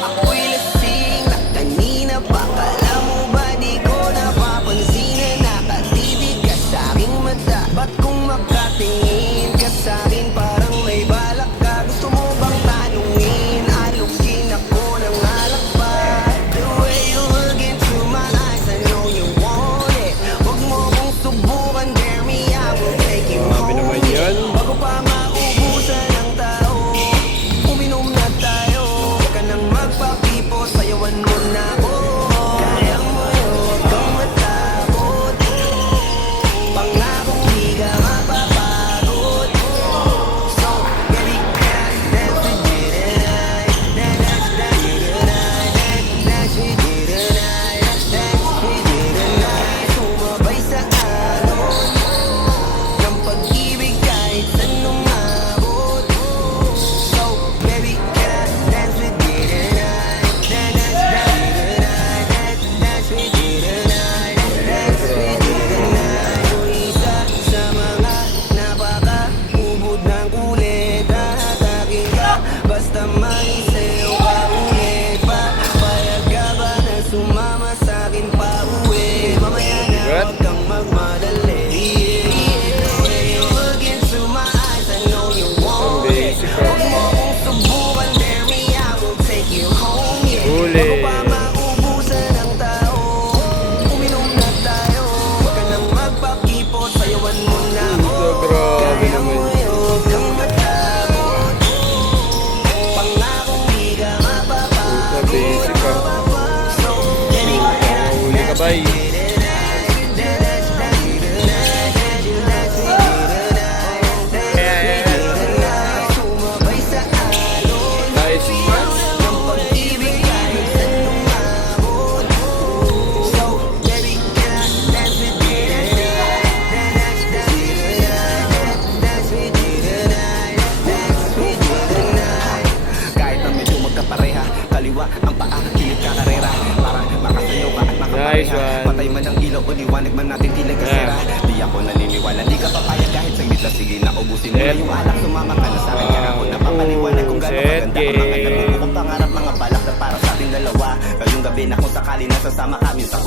Ako'y lasing na kanina pa. Kala mo ba di ko napapansin na nakatitig ka sa aking mata? Ba't kung makatingin ka sa'kin parang may balak ka? Gusto mo bang tanungin? Alukin ako ng alak pa. The way you look into my eyes, I know you want it. Huwag mo kong subukan, dare me, I will take you home. Bago pa maubusan ng tao, uminom na tayo. Huwag ka nang magpapipo, sayawan mo na ako. Kaya mo yun, huwag kang matakot. Pangakong di ka mapapagod. So, baby, can I dance with you tonight? Dance with you tonight. Dance with you tonight. Dance with you tonight. Sumabay sa alon ng pag-ibig kahit saan umabot. So, baby, can I dance with you tonight? Dance with you tonight. Dance with you tonight. O isa sa mga napaka-ubod ng kulit. Hahatakin ka, basta maisayaw ka ulit pa. Payag ka ba na sumama sa'kin pa uwi? Mamaya na huwag kang magmadali. When you look into my eyes, I know you want it. Huwag mo kong subukan, dare me, I will take you home, yeah. Bago pa maubusan ng tao, uminom na tayo. Huwag ka nang magpakipot, sayawan mo na ako. Kaya mo yun, huwag kang matakot. Pangakong di ka mapapagod. So, baby, can I dance with you tonight? Dance with you tonight. Dance with you tonight. Dance with you tonight. Sumabay sa alon ng pag-ibig kahit saan umabot. So, baby, can I dance with you tonight? Dance with you tonight. Dance with you tonight. Dance with you tonight. Kahit na medyo magkapareha, kaliwa ang paa, kilit ka karera. Parang makasayaw ka at makapareha. Patay man ang ilaw o liwanag man natin tila kasera. Di ako naniniwala, di ka papayag kahit saglit na sige na ubusin mo na yung alak. Sumama ka na sa'kin, kaya ako napapaliwanag kung gano'ng kaganda ang mga nagmumukong pangarap, mga balak na para sa ating dalawa. Ngayong gabi na kung sakali nasasama kami sa